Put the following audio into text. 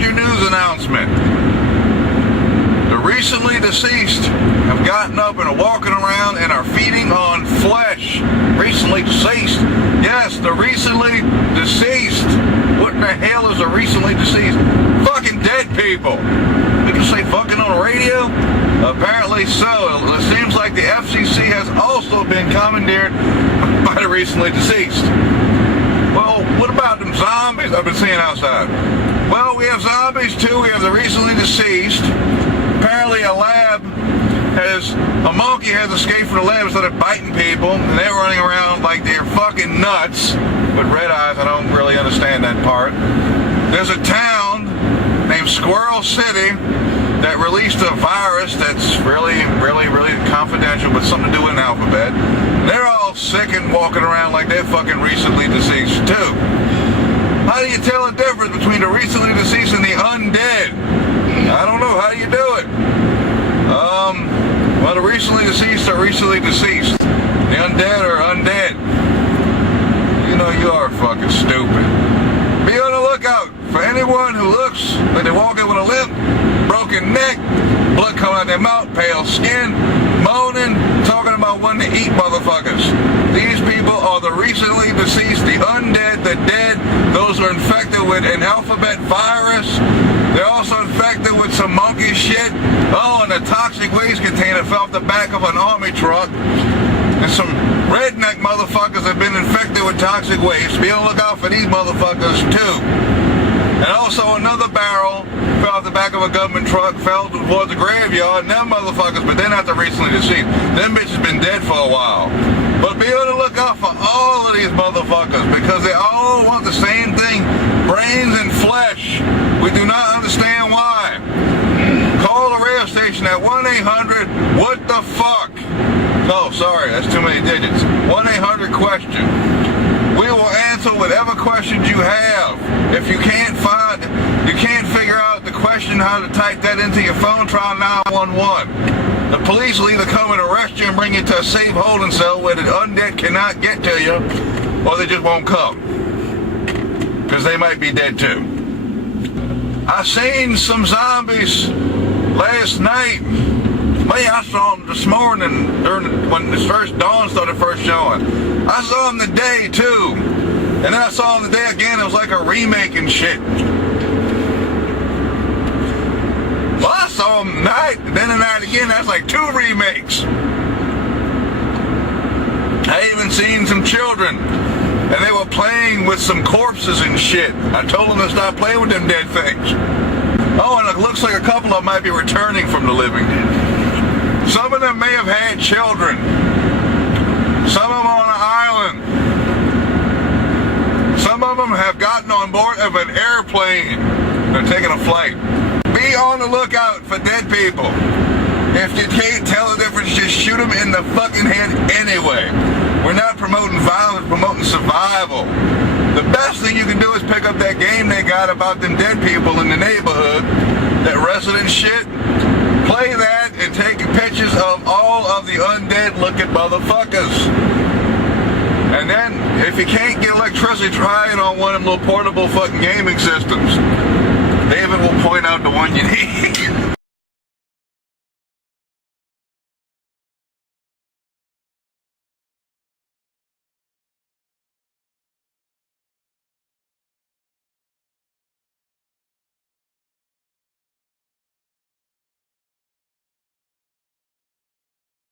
major news announcement. The recently deceased have gotten up and are walking around and are feeding on flesh. Recently deceased. Yes, the recently deceased. What in the hell is a recently deceased? Fucking dead people. We can say fucking on the radio? Apparently so. It seems like the FCC has also been commandeered by the recently deceased. Well, what about them zombies I've been seeing outside? Well, we have zombies too. We have the recently deceased. Apparently a monkey has escaped from the lab and started biting people, and they're running around like they're fucking nuts with red eyes. I don't really understand that part. There's a town named Squirrel City that released a virus that's really confidential, but something to do with an alphabet. They're all sick and walking around like they're fucking recently deceased too. How do you tell the difference between the recently deceased and the undead? I don't know. How do you do it? Well, the recently deceased are recently deceased. The undead are undead. You know you are fucking stupid. Be on the lookout for anyone who looks like they're walking with a limp, broken neck, blood coming out their mouth, pale skin, moaning, talking about wanting to eat motherfuckers. These people are the recently deceased, the undead, the dead, those who are infected with an alphabet virus. They're also infected with some monkey shit. Oh, and a toxic waste container fell off the back of an army truck. And some redneck motherfuckers have been infected with toxic waste. Be on the lookout for these motherfuckers too. And also another barrel fell off the back of a government truck, fell towards the graveyard, and them motherfuckers, but they're not the recently deceased. Them bitches been dead for a while. But be on the lookout for all of these motherfuckers, because they all want the same thing, brains and flesh. We do not understand why. Call the radio station at 1-800-WHAT-THE-FUCK. Oh, sorry, that's too many digits. 1-800-QUESTION. We will answer whatever questions you have. If you can't figure out the question, how to type that into your phone, try 911. The police will either come and arrest you and bring you to a safe holding cell where the undead cannot get to you, or they just won't come. Because they might be dead too. I seen some zombies last night. I saw them this morning when the first dawn started first showing. I saw them today too. And then I saw them today again. It was like a remake and shit. Well, I saw them tonight, then the night again. That's like 2 remakes. I even seen some children, and they were playing with some corpses and shit. I told them to stop playing with them dead things. Oh, and it looks like a couple of them might be returning from the living dead. Some of them may have had children. Some of them on an island. Some of them have gotten on board of an airplane. They're taking a flight. Be on the lookout for dead people. If you can't tell the difference, just shoot them in the fucking head anyway. We're not promoting violence, we're promoting survival. The best thing you can do is pick up that game they got about them dead people in the neighborhood, that resident shit. Play that and take pictures of all of the undead looking motherfuckers. And then, if you can't get electricity, try it on one of them little portable fucking gaming systems. David will point out the one you need.